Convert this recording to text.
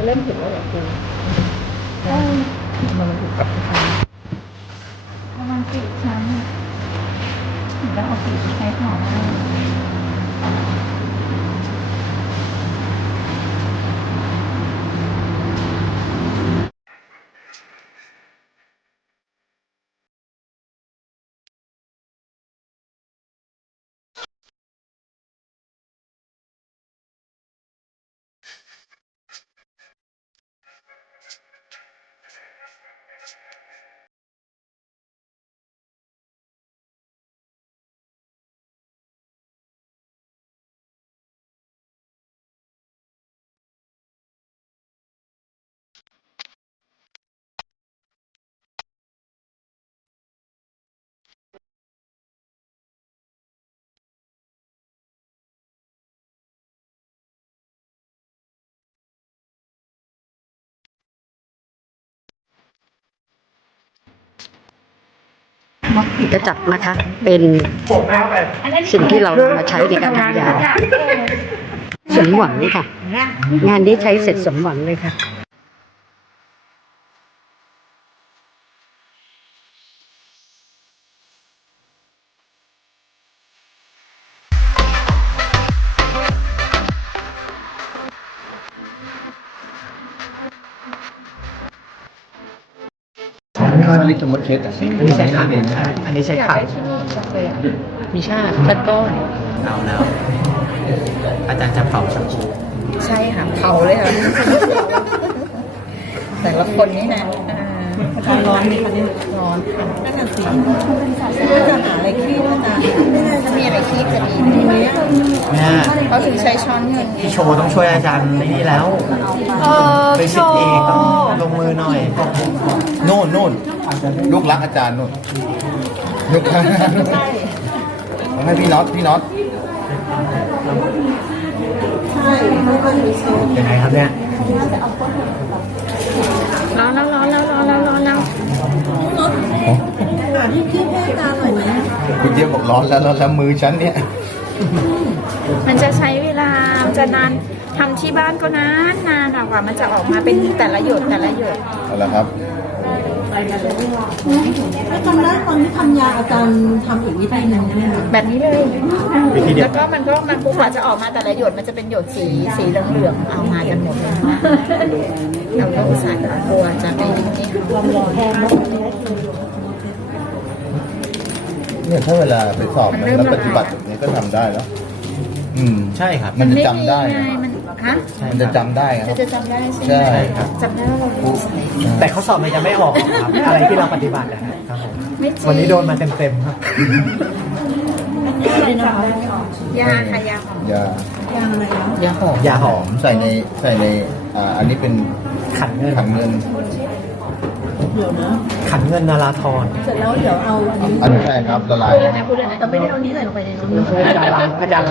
จะเริ่มถึงแล้วเหรอครูมันถูกกับทุกครั้งประมาณสี่ชั้นถึงจะเอาสีไปใช้หอม ได้จะจับนะคะ เป็นสิ่งที่เรามาใช้ในการทำยาสมหวังค่ะ งานนี้ใช้เสร็จสมหวังเลยค่ะ อันนี้สมมติเช็ดอะอันนี้ใช้ขาเองอันนี้ใช้อยากขาได้ที่นี่จังเลยอะมีชาติชัดก้อนเอาแล้ว อาจารย์จะเผาชักชูใช่ค่ะเผาเลยค่ะ แต่ละคนนี่นะอ่าร้อนไหมคะเนี่ยร้อนค่ะนั่นน่ะสิจะหาอะไรคีบอาจารย์ถ้ามีอะไรคีบจะดีไหมอะเนี่ยเขาถึงใช้ช้อนเงินพี่โชว์ต้องช่วยอาจารย์นี่แล้ว เออเป็นสิทธิ์เอกต้องลงมือหน่อย โน่นโน่นลูกรักอาจารย์โน่นลูกรักเอาให้พี่น็อตพี่น็อตยังไงครับเนี่ยร้อนแล้วร้อนแล้วร้อนแล้วร้อนแล้วคุณเจี๊ยบบอกร้อนแล้วร้อนแล้วมือฉันเนี่ย มันจะใช้เวลา มันจะนานทำที่บ้านก็นานนานอะกว่ามันจะออกมาเป็นแต่ละหยดแต่ละหยดเอาละครับ แล้วจำได้ตอนที่ทำยาอาจารย์ทำอีกวิธีหนึ่งใช่ไหมคะแบบนี้เลยวิธีเดียวแล้วก็มันก็มันกว่าจะออกมาแต่ละหยดมันจะเป็นหยดสีสีเหลืองๆเอามากันหมดเลยเราก็อุตส่าห์กลัวจะไม่นี่เนี่ยถ้าเวลาไปสอบแล้วปฏิบัติแบบนี้ก็ทำได้แล้ว อืมใช่ครับ มันจะจำได้ไงไงมัน ฮะมันจะจำได้ไงจะจะจำได้ใช่ไหมใช่ครับ จำได้ว่าเราดูใส่แต่เขาสอบมันจะไม่ออกครับอะไรที่เราปฏิบัตินะครับผมไม่จริงวันนี้โดนมาเต็มๆครับยาค่ะยาหอมยายาหอมยาหอมใส่ในใส่ในอ่าอันนี้เป็นขันเงินถังเงินขันเงินนาราธรเสร็จแล้วเดี๋ยวเอาอันนี้อันนี้ใช่ครับละลาย แต่ไม่ได้เอานี้ใส่ลงไปในนู้นอาจารย์ล้างอาจารย์